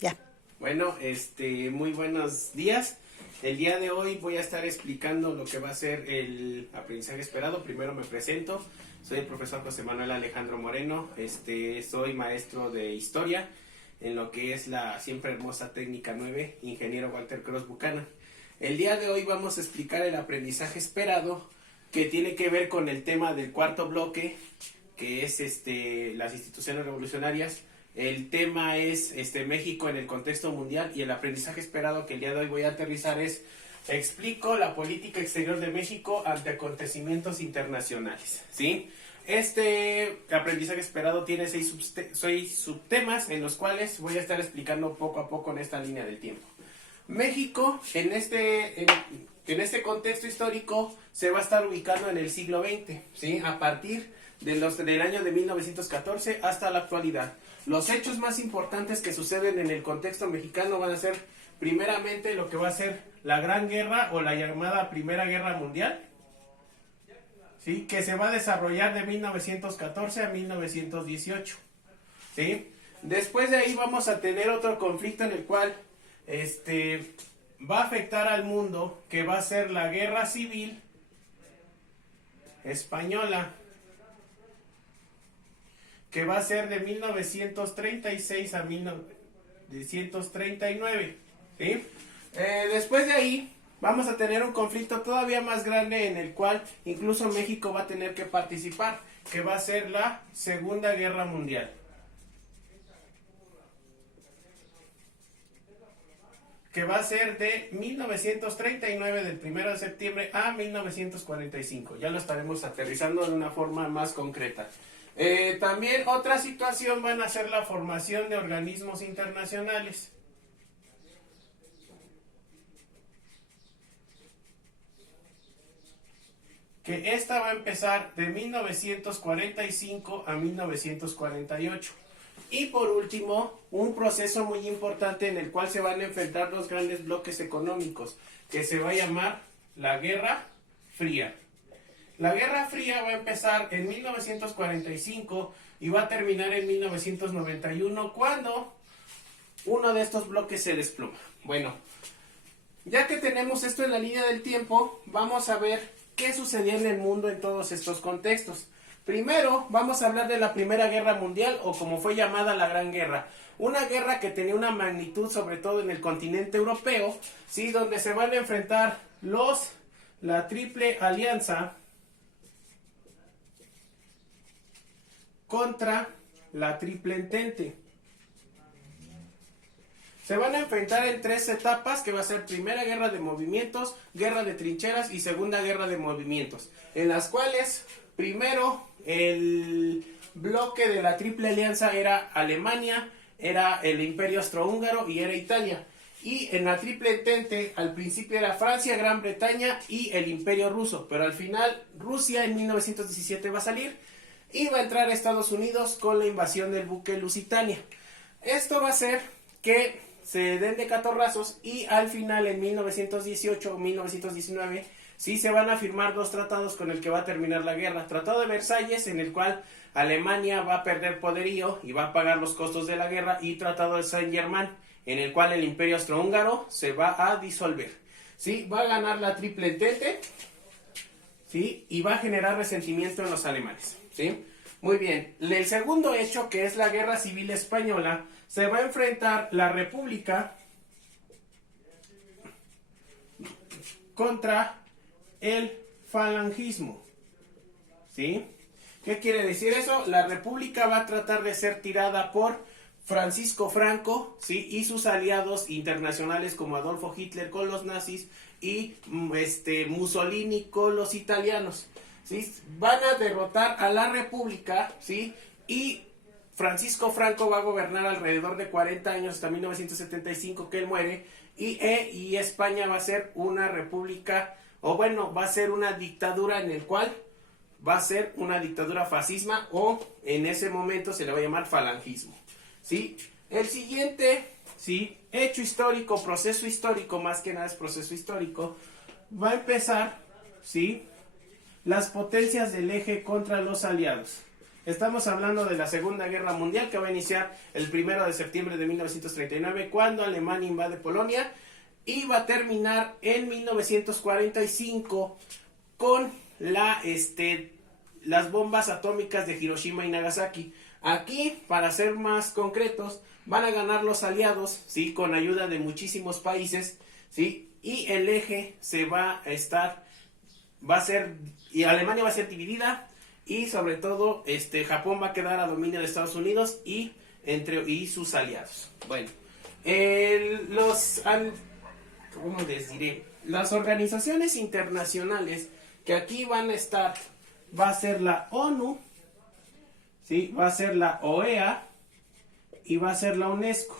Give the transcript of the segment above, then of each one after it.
Ya. Bueno, muy buenos días. El día de hoy voy a estar explicando lo que va a ser el aprendizaje esperado. Primero me presento. Soy el profesor José Manuel Alejandro Moreno. Soy maestro de historia en lo que es la siempre hermosa técnica 9, ingeniero Walter Cross Buchanan. El día de hoy vamos a explicar el aprendizaje esperado, que tiene que ver con el tema del cuarto bloque, que es las instituciones revolucionarias. El tema es México en el contexto mundial, y el aprendizaje esperado que el día de hoy voy a aterrizar es: explico la política exterior de México ante acontecimientos internacionales, ¿sí? Este aprendizaje esperado tiene seis subtemas en los cuales voy a estar explicando poco a poco en esta línea del tiempo. México en este contexto histórico se va a estar ubicando en el siglo XX, ¿sí? A partir del año de 1914 hasta la actualidad. Los hechos más importantes que suceden en el contexto mexicano van a ser primeramente lo que va a ser la Gran Guerra o la llamada Primera Guerra Mundial, ¿sí? Que se va a desarrollar de 1914 a 1918, ¿sí? Después de ahí vamos a tener otro conflicto en el cual va a afectar al mundo, que va a ser la Guerra Civil Española, que va a ser de 1936 a 1939, ¿sí? Después de ahí vamos a tener un conflicto todavía más grande en el cual incluso México va a tener que participar, que va a ser la Segunda Guerra Mundial, que va a ser de 1939, del 1 de septiembre a 1945. Ya lo estaremos aterrizando de una forma más concreta. También otra situación van a ser la formación de organismos internacionales, que esta va a empezar de 1945 a 1948. Y por último, un proceso muy importante en el cual se van a enfrentar los grandes bloques económicos, que se va a llamar la Guerra Fría. La Guerra Fría va a empezar en 1945 y va a terminar en 1991, cuando uno de estos bloques se desploma. Bueno, ya que tenemos esto en la línea del tiempo, vamos a ver qué sucedía en el mundo en todos estos contextos. Primero, vamos a hablar de la Primera Guerra Mundial, o como fue llamada la Gran Guerra. Una guerra que tenía una magnitud, sobre todo en el continente europeo, ¿sí? Donde se van a enfrentar la Triple Alianza contra la Triple Entente. Se van a enfrentar en tres etapas, que va a ser Primera Guerra de Movimientos, Guerra de Trincheras y Segunda Guerra de Movimientos, en las cuales primero el bloque de la Triple Alianza era Alemania, era el Imperio Austrohúngaro y era Italia. Y en la Triple Entente al principio era Francia, Gran Bretaña y el Imperio Ruso, pero al final Rusia en 1917 va a salir y va a entrar a Estados Unidos con la invasión del buque Lusitania. Esto va a hacer que se den de catorrazos, y al final en 1918 o 1919 sí se van a firmar dos tratados con el que va a terminar la guerra. Tratado de Versalles, en el cual Alemania va a perder poderío y va a pagar los costos de la guerra, y Tratado de Saint-Germain, en el cual el Imperio Austrohúngaro se va a disolver. ¿Sí? Va a ganar la Triple Entente, ¿sí? Y va a generar resentimiento en los alemanes, ¿sí? Muy bien. El segundo hecho, que es la Guerra Civil Española, se va a enfrentar la República contra el falangismo, ¿sí? ¿Qué quiere decir eso? La República va a tratar de ser tirada por Francisco Franco, ¿sí? Y sus aliados internacionales como Adolfo Hitler con los nazis y Mussolini con los italianos, ¿sí? Van a derrotar a la República, ¿sí? Y Francisco Franco va a gobernar alrededor de 40 años, hasta 1975, que él muere, y España va a ser una república, o bueno, va a ser una dictadura, en el cual va a ser una dictadura fascisma, o en ese momento se le va a llamar falangismo, ¿sí? El siguiente, ¿sí?, hecho histórico, proceso histórico, más que nada es proceso histórico, va a empezar, ¿sí?, las potencias del eje contra los aliados. Estamos hablando de la Segunda Guerra Mundial, que va a iniciar el 1 de septiembre de 1939, cuando Alemania invade Polonia, y va a terminar en 1945 con las bombas atómicas de Hiroshima y Nagasaki. Aquí, para ser más concretos, van a ganar los aliados, ¿sí? Con ayuda de muchísimos países, ¿sí? Y el eje y Alemania va a ser dividida, y sobre todo Japón va a quedar a dominio de Estados Unidos y sus aliados. Bueno, ¿cómo les diré? Las organizaciones internacionales que aquí van a estar, va a ser la ONU, ¿sí? Va a ser la OEA y va a ser la UNESCO,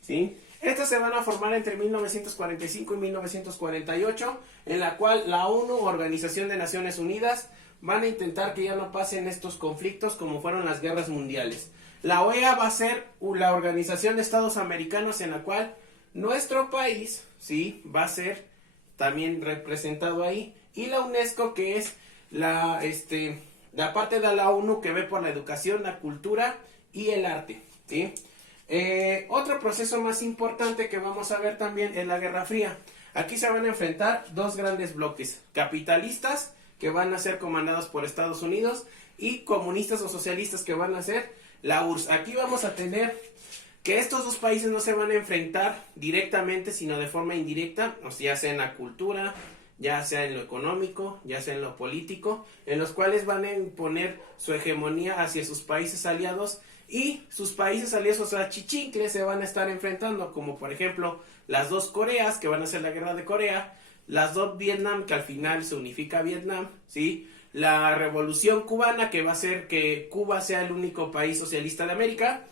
¿sí? Estas se van a formar entre 1945 y 1948, en la cual la ONU, Organización de Naciones Unidas, van a intentar que ya no pasen estos conflictos como fueron las guerras mundiales. La OEA va a ser la Organización de Estados Americanos, en la cual nuestro país, ¿sí? Va a ser también representado ahí. Y la UNESCO, que es la parte de la ONU que ve por la educación, la cultura y el arte, ¿sí? Otro proceso más importante que vamos a ver también es la Guerra Fría. Aquí se van a enfrentar dos grandes bloques: capitalistas, que van a ser comandados por Estados Unidos, y comunistas o socialistas, que van a ser la URSS. Aquí vamos a tener que estos dos países no se van a enfrentar directamente, sino de forma indirecta, o sea, ya sea en la cultura, ya sea en lo económico, ya sea en lo político, en los cuales van a imponer su hegemonía hacia sus países aliados, y sus países aliados, o sea, chichincles, se van a estar enfrentando, como por ejemplo las dos Coreas, que van a ser la guerra de Corea, las dos Vietnam, que al final se unifica Vietnam, ¿sí? La revolución cubana, que va a hacer que Cuba sea el único país socialista de América,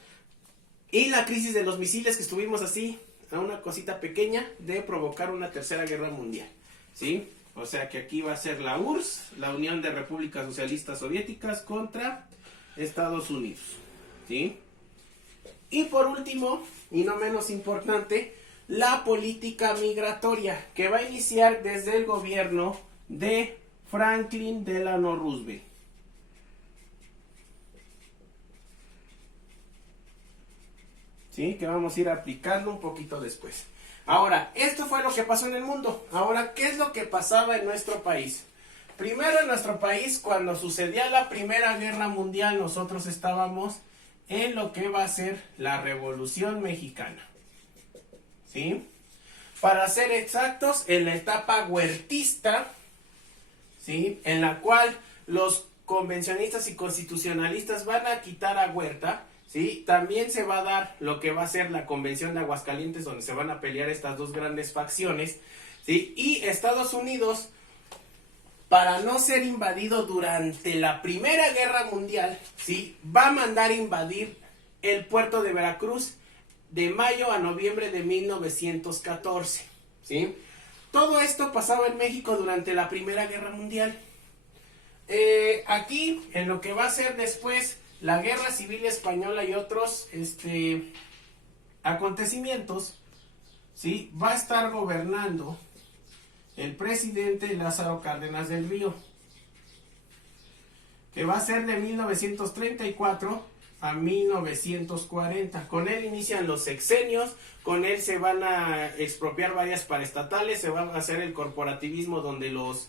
y la crisis de los misiles, que estuvimos así, a una cosita pequeña de provocar una tercera guerra mundial, ¿sí? O sea que aquí va a ser la URSS, la Unión de Repúblicas Socialistas Soviéticas, contra Estados Unidos, ¿sí? Y por último, y no menos importante, la política migratoria, que va a iniciar desde el gobierno de Franklin Delano Roosevelt. ¿Sí? Que vamos a ir aplicando un poquito después. Ahora, esto fue lo que pasó en el mundo. Ahora, ¿qué es lo que pasaba en nuestro país? Primero, en nuestro país, cuando sucedía la Primera Guerra Mundial, nosotros estábamos en lo que va a ser la Revolución Mexicana, ¿sí? Para ser exactos, en la etapa huertista, ¿sí? En la cual los convencionistas y constitucionalistas van a quitar a Huerta, ¿sí? También se va a dar lo que va a ser la Convención de Aguascalientes, donde se van a pelear estas dos grandes facciones, ¿sí? Y Estados Unidos, para no ser invadido durante la Primera Guerra Mundial, ¿sí? Va a mandar invadir el puerto de Veracruz de mayo a noviembre de 1914, ¿sí? Todo esto pasaba en México durante la Primera Guerra Mundial. Aquí, en lo que va a ser después la Guerra Civil Española y otros acontecimientos, ¿sí? Va a estar gobernando el presidente Lázaro Cárdenas del Río, que va a ser de 1934 a 1940. Con él inician los sexenios, con él se van a expropiar varias paraestatales, se va a hacer el corporativismo, donde los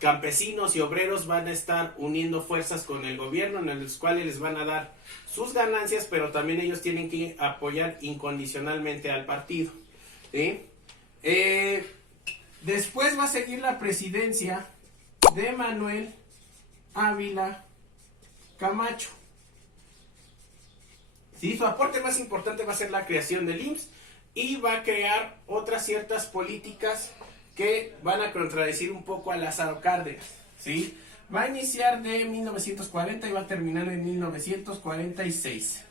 campesinos y obreros van a estar uniendo fuerzas con el gobierno, en los cuales les van a dar sus ganancias, pero también ellos tienen que apoyar incondicionalmente al partido, ¿sí? Después va a seguir la presidencia de Manuel Ávila Camacho, ¿sí? Su aporte más importante va a ser la creación del IMSS, y va a crear otras ciertas políticas que van a contradecir un poco a Lázaro Cárdenas, ¿sí? Va a iniciar de 1940 y va a terminar en 1946,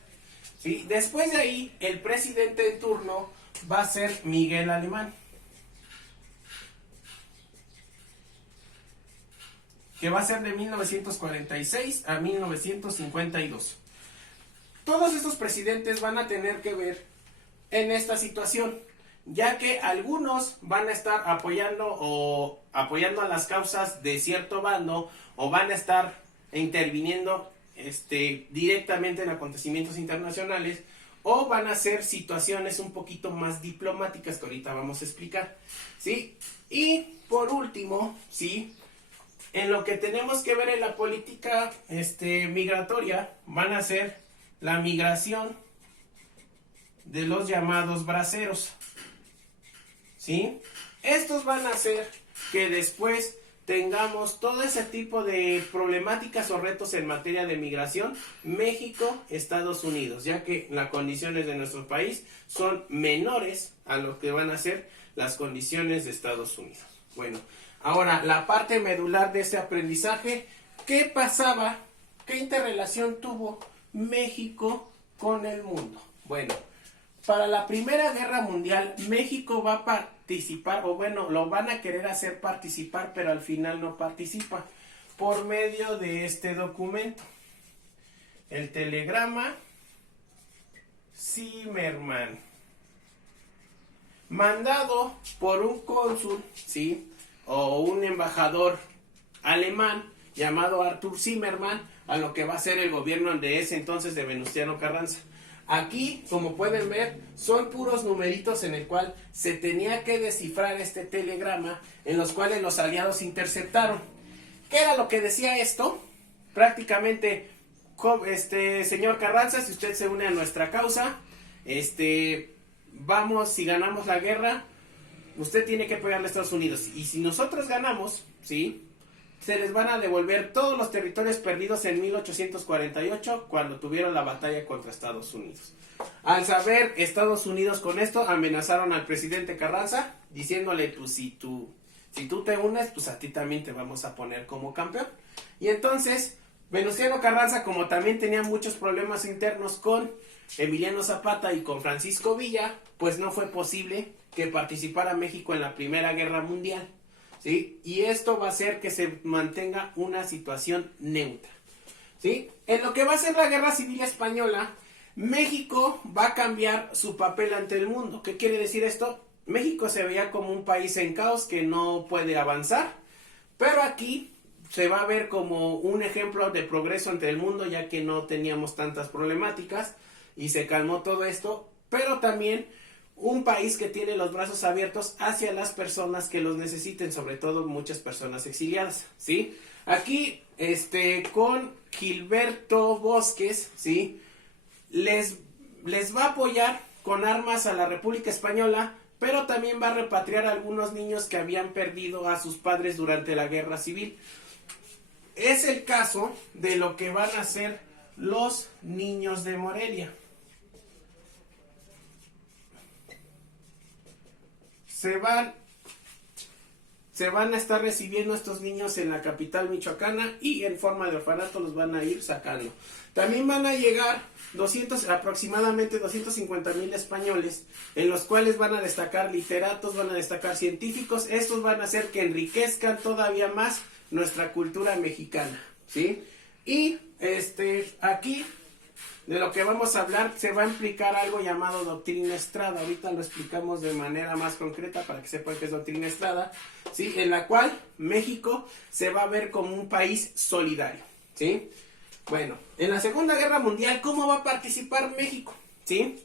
¿sí? Después de ahí, el presidente en turno va a ser Miguel Alemán, que va a ser de 1946 a 1952. Todos estos presidentes van a tener que ver en esta situación, ya que algunos van a estar apoyando a las causas de cierto bando, o van a estar interviniendo directamente en acontecimientos internacionales, o van a ser situaciones un poquito más diplomáticas que ahorita vamos a explicar, ¿sí? Y por último, ¿sí?, en lo que tenemos que ver en la política migratoria, van a ser la migración de los llamados braceros, ¿sí? Estos van a hacer que después tengamos todo ese tipo de problemáticas o retos en materia de migración México, Estados Unidos, ya que las condiciones de nuestro país son menores a lo que van a ser las condiciones de Estados Unidos. Bueno, ahora la parte medular de este aprendizaje, ¿qué pasaba? ¿Qué interrelación tuvo México con el mundo? Bueno, para la Primera Guerra Mundial, México va a participar, o bueno, lo van a querer hacer participar, pero al final no participa, por medio de este documento, el telegrama Zimmermann, mandado por un cónsul, ¿sí?, o un embajador alemán llamado Arthur Zimmermann, a lo que va a ser el gobierno de ese entonces de Venustiano Carranza. Aquí, como pueden ver, son puros numeritos en el cual se tenía que descifrar este telegrama, en los cuales los aliados interceptaron. ¿Qué era lo que decía esto? Prácticamente, señor Carranza, si usted se une a nuestra causa, vamos, si ganamos la guerra, usted tiene que apoyarle a Estados Unidos. Y si nosotros ganamos, ¿sí?, se les van a devolver todos los territorios perdidos en 1848, cuando tuvieron la batalla contra Estados Unidos. Al saber Estados Unidos con esto, amenazaron al presidente Carranza, diciéndole, pues si tú te unes, pues a ti también te vamos a poner como campeón. Y entonces, Venustiano Carranza, como también tenía muchos problemas internos con Emiliano Zapata y con Francisco Villa, pues no fue posible que participara México en la Primera Guerra Mundial, ¿sí? Y esto va a hacer que se mantenga una situación neutra, ¿sí? En lo que va a ser la Guerra Civil Española, México va a cambiar su papel ante el mundo. ¿Qué quiere decir esto? México se veía como un país en caos que no puede avanzar, pero aquí se va a ver como un ejemplo de progreso ante el mundo, ya que no teníamos tantas problemáticas y se calmó todo esto, pero también un país que tiene los brazos abiertos hacia las personas que los necesiten, sobre todo muchas personas exiliadas, ¿sí? Aquí, con Gilberto Bosques, ¿sí?, les va a apoyar con armas a la República Española, pero también va a repatriar a algunos niños que habían perdido a sus padres durante la Guerra Civil. Es el caso de lo que van a ser los niños de Morelia. Se van a estar recibiendo estos niños en la capital michoacana y en forma de orfanato los van a ir sacando. También van a llegar aproximadamente 250,000 españoles, en los cuales van a destacar literatos, van a destacar científicos. Estos van a hacer que enriquezcan todavía más nuestra cultura mexicana, ¿sí? Y aquí de lo que vamos a hablar se va a implicar algo llamado doctrina Estrada. Ahorita lo explicamos de manera más concreta para que sepan qué es doctrina Estrada, ¿sí? En la cual México se va a ver como un país solidario, ¿sí? Bueno, en la Segunda Guerra Mundial, ¿cómo va a participar México? ¿Sí?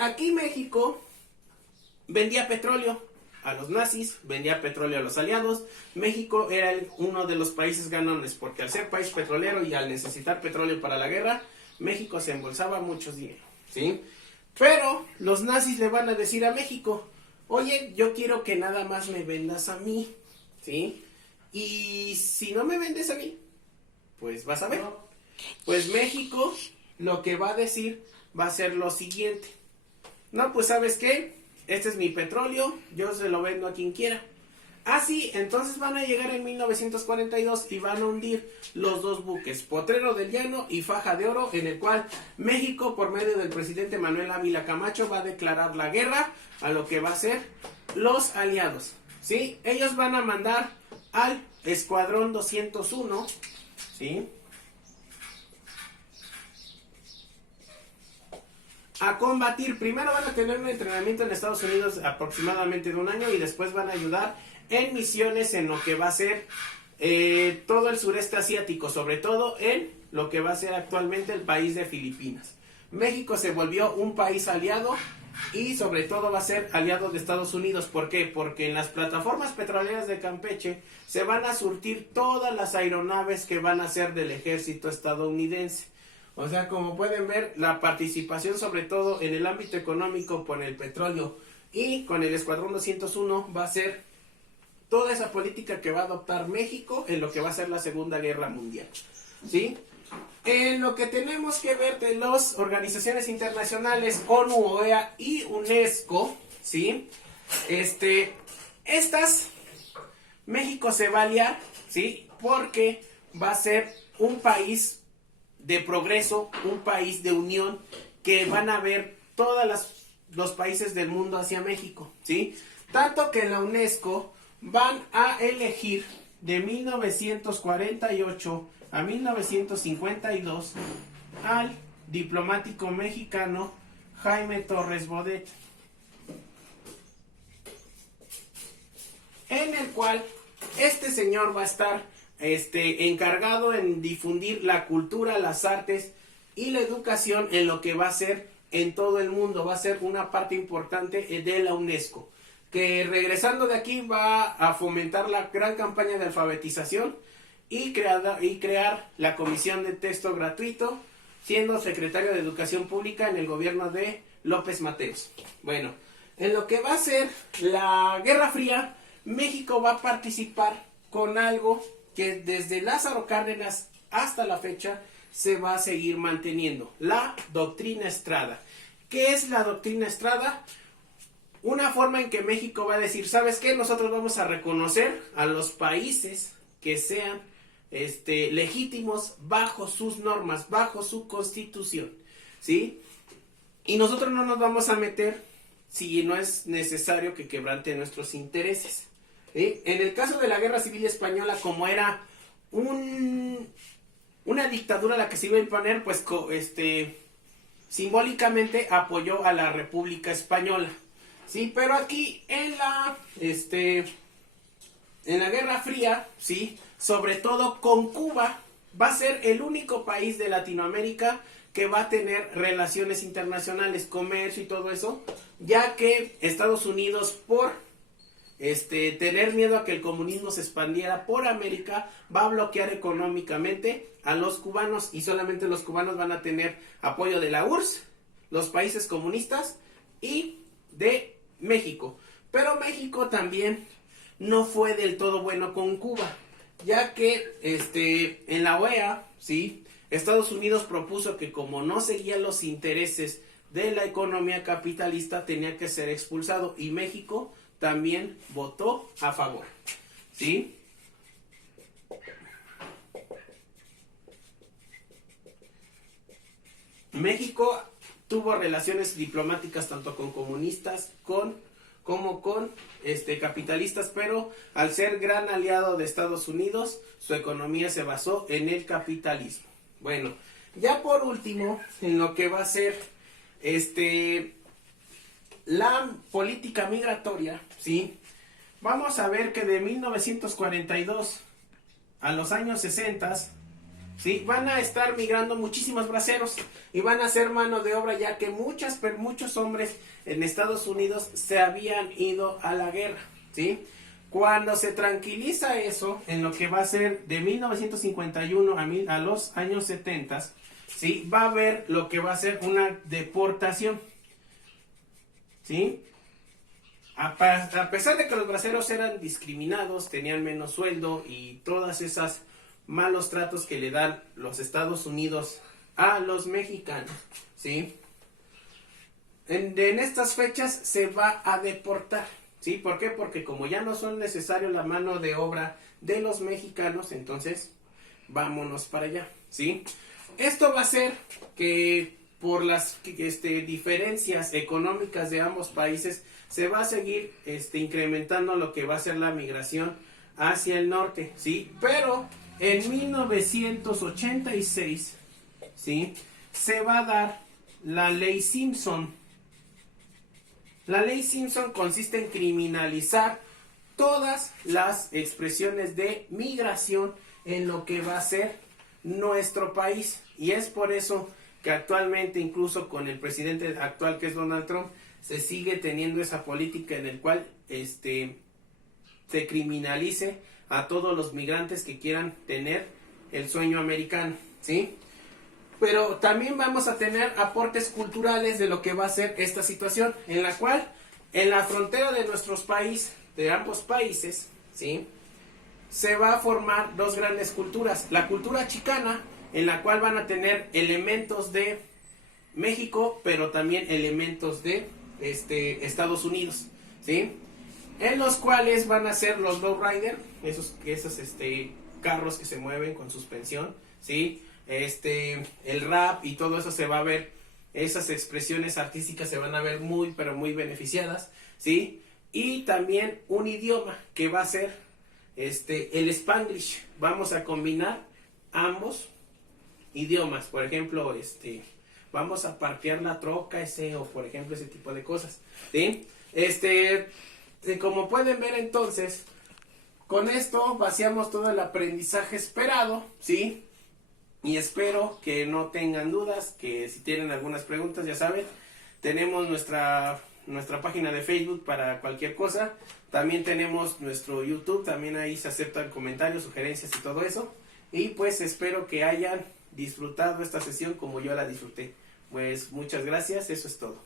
Aquí México vendía petróleo a los nazis, vendía petróleo a los aliados. México era uno de los países ganones, porque al ser país petrolero y al necesitar petróleo para la guerra, México se embolsaba mucho dinero, ¿sí? Pero los nazis le van a decir a México, oye, yo quiero que nada más me vendas a mí, ¿sí? Y si no me vendes a mí, pues vas a ver. Pues México lo que va a decir va a ser lo siguiente. No, pues ¿sabes qué? Este es mi petróleo, yo se lo vendo a quien quiera. Ah, sí, entonces van a llegar en 1942 y van a hundir los dos buques, Potrero del Llano y Faja de Oro, en el cual México, por medio del presidente Manuel Ávila Camacho, va a declarar la guerra a lo que va a ser los aliados, ¿sí? Ellos van a mandar al Escuadrón 201, ¿sí?, a combatir. Primero van a tener un entrenamiento en Estados Unidos aproximadamente de un año y después van a ayudar en misiones en lo que va a ser todo el sureste asiático, sobre todo en lo que va a ser actualmente el país de Filipinas. México se volvió un país aliado y sobre todo va a ser aliado de Estados Unidos. ¿Por qué? Porque en las plataformas petroleras de Campeche se van a surtir todas las aeronaves que van a ser del ejército estadounidense. O sea, como pueden ver, la participación sobre todo en el ámbito económico con el petróleo y con el Escuadrón 201 va a ser toda esa política que va a adoptar México en lo que va a ser la Segunda Guerra Mundial, ¿sí? En lo que tenemos que ver de las organizaciones internacionales, ONU, OEA y UNESCO, ¿sí? Estas, México se va a aliar, ¿sí? Porque va a ser un país de progreso, un país de unión, que van a ver todos los países del mundo hacia México, ¿sí? Tanto que en la UNESCO van a elegir de 1948 a 1952 al diplomático mexicano Jaime Torres Bodet, en el cual este señor va a estar encargado en difundir la cultura, las artes y la educación en lo que va a ser en todo el mundo. Va a ser una parte importante de la UNESCO, que regresando de aquí va a fomentar la gran campaña de alfabetización y crear la comisión de texto gratuito, siendo secretario de Educación Pública en el gobierno de López Mateos. Bueno, en lo que va a ser la Guerra Fría, México va a participar con algo que desde Lázaro Cárdenas hasta la fecha se va a seguir manteniendo: la doctrina Estrada. ¿Qué es la doctrina Estrada? Una forma en que México va a decir, ¿sabes qué? Nosotros vamos a reconocer a los países que sean legítimos bajo sus normas, bajo su constitución, ¿sí? Y nosotros no nos vamos a meter si no es necesario que quebrante nuestros intereses, ¿sí? En el caso de la Guerra Civil Española, como era una dictadura la que se iba a imponer, pues simbólicamente apoyó a la República Española, ¿sí? Pero aquí en la Guerra Fría, ¿sí? Sobre todo con Cuba, va a ser el único país de Latinoamérica que va a tener relaciones internacionales, comercio y todo eso, ya que Estados Unidos, por tener miedo a que el comunismo se expandiera por América, va a bloquear económicamente a los cubanos, y solamente los cubanos van a tener apoyo de la URSS, los países comunistas y de México. Pero México también no fue del todo bueno con Cuba, ya que en la OEA, ¿sí? Estados Unidos propuso que como no seguía los intereses de la economía capitalista, tenía que ser expulsado, y México también votó a favor, ¿sí? México tuvo relaciones diplomáticas tanto con comunistas como con capitalistas, pero al ser gran aliado de Estados Unidos, su economía se basó en el capitalismo. Bueno, ya por último, en lo que va a ser la política migratoria, ¿sí? Vamos a ver que de 1942 a los años 60, ¿sí? Van a estar migrando muchísimos braceros y van a ser mano de obra, ya que muchos hombres en Estados Unidos se habían ido a la guerra, ¿sí? Cuando se tranquiliza eso, en lo que va a ser de 1951 a los años 70, ¿sí? Va a haber lo que va a ser una deportación, ¿sí? A pesar de que los braceros eran discriminados, tenían menos sueldo y todas esas malos tratos que le dan los Estados Unidos a los mexicanos, ¿sí? En estas fechas se va a deportar, ¿sí? ¿Por qué? Porque como ya no son necesarios la mano de obra de los mexicanos, entonces vámonos para allá, ¿sí? Esto va a hacer que por las diferencias económicas de ambos países se va a seguir incrementando lo que va a ser la migración hacia el norte, ¿sí? Pero en 1986, ¿sí? Se va a dar la ley Simpson. La ley Simpson consiste en criminalizar todas las expresiones de migración en lo que va a ser nuestro país. Y es por eso que actualmente, incluso con el presidente actual que es Donald Trump, se sigue teniendo esa política en el cual se criminalice a todos los migrantes que quieran tener el sueño americano, ¿sí? Pero también vamos a tener aportes culturales de lo que va a ser esta situación, en la cual en la frontera de nuestros países, de ambos países, ¿sí?, se va a formar dos grandes culturas. La cultura chicana, en la cual van a tener elementos de México, pero también elementos de Estados Unidos, ¿sí?, en los cuales van a ser los lowrider, esos carros que se mueven con suspensión, ¿sí?, el rap y todo eso se va a ver, esas expresiones artísticas se van a ver muy, pero muy beneficiadas, ¿sí? Y también un idioma que va a ser el Spanglish. Vamos a combinar ambos idiomas, por ejemplo, vamos a parquear la troca o por ejemplo ese tipo de cosas, ¿sí? Como pueden ver, entonces, con esto vaciamos todo el aprendizaje esperado, ¿sí? Y espero que no tengan dudas, que si tienen algunas preguntas, ya saben, tenemos nuestra página de Facebook para cualquier cosa. También tenemos nuestro YouTube, también ahí se aceptan comentarios, sugerencias y todo eso. Y pues espero que hayan disfrutado esta sesión como yo la disfruté. Pues muchas gracias, eso es todo.